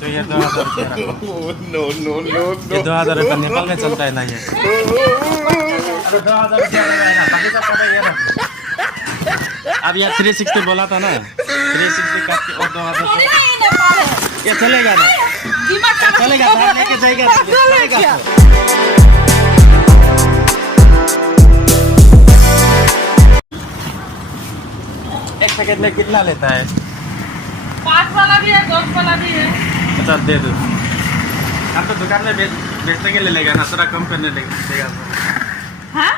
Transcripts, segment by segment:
तो ये 2000 रुपया रखो। नो नो नो ये 2000 रुपया नेपाल में चलता है ना ये। अरे 2000 रुपया लगाएगा, बाकी सब पता ये रखो। अब यार 360 बोला था ना, 360 काट के और 2000 ये चलेगा ना, चलेगा बाहर लेके जाएगा, चलेगा। एक पैकेट में कितना लेता है? 5 वाला भी है, 10 वाला भी है। अच्छा दे दो। आप तो दुकान में बेचने के लिए लेगा ना, थोड़ा कम करने लेगा। हाँ?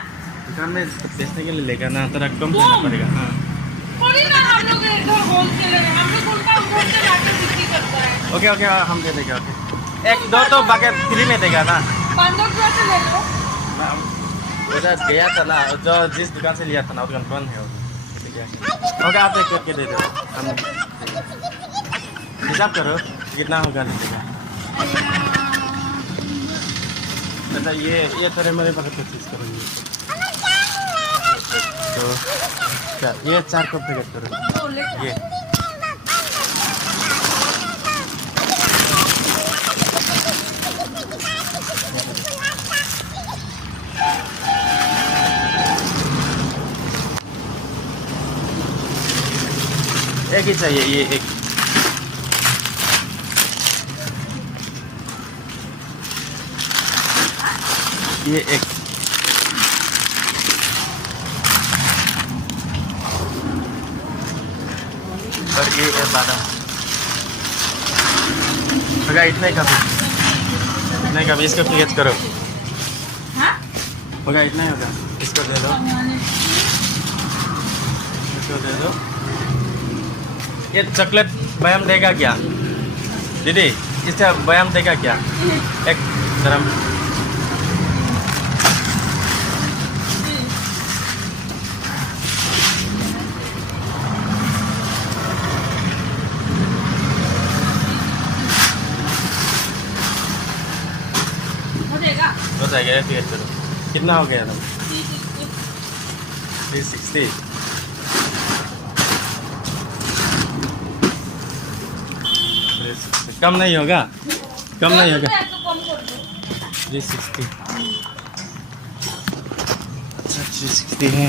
दुकान में बेचने के लिए लेगा ना, थोड़ा कम करना पड़ेगा। हाँ थोड़ी ना हम लोग इधर होलसेलर है, हम लोग उनका उधर से लाकर बिक्री करता है। ओके ओके हम दे देंगे। ओके एक दो तो बाकी फ्री में देगा ना। 15 रुपया से ले लो। उधर गया था ना, जो जिस दुकान से लिया था ना, दुकान बंद है। ओके आप एक करके दे दो, हम हिसाब करो कितना होगा लीजिएगा। अच्छा ये तरह मेरे पास कोशिश करेंगे तो क्या ये 4 कप पैकेट करो ये। एक ही चाहिए ये एक। ये एक और ये बादाम होगा इतने का भी, इतने का भी। इसको पैकेज करो। हाँ? होगा इतना ही होगा, इसको दे दो, इसको दे दो। ये चॉकलेट बयाम देगा क्या दीदी? इससे बयाम देगा क्या? एक गरम हो जाएगा। ये पैकेट करो। कितना हो गया था? 360। कम नहीं होगा, कम नहीं होगा। 360 अच्छा 360 है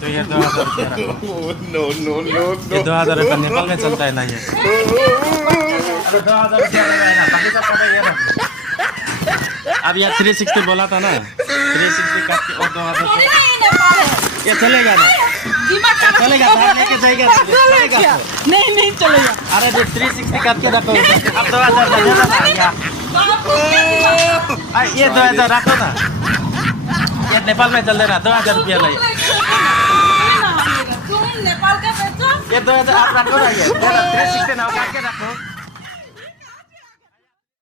तो ये 2000 रुपया रखो। नो नो नो ये 2000 रुपया नेपाल में चलता है ना ये। अरे 2000 रुपया लगाएगा, बाकी सब पता ये रखो। अब यार 360 बोला था ना, 360 काट के और 2000 ये चलेगा ना, चलेगा बाहर लेके जाएगा, चलेगा। नहीं चलेगा। अरे जो 360 काट के रखो, अब 2000 देना ना यार। ये 2000 रखो ना, ये नेपाल में चल देना 2000 रुपया नहीं। तुम नेपाल का बेचो। ये 2000 आप रखो ना, ये 360 ना काट के रखो।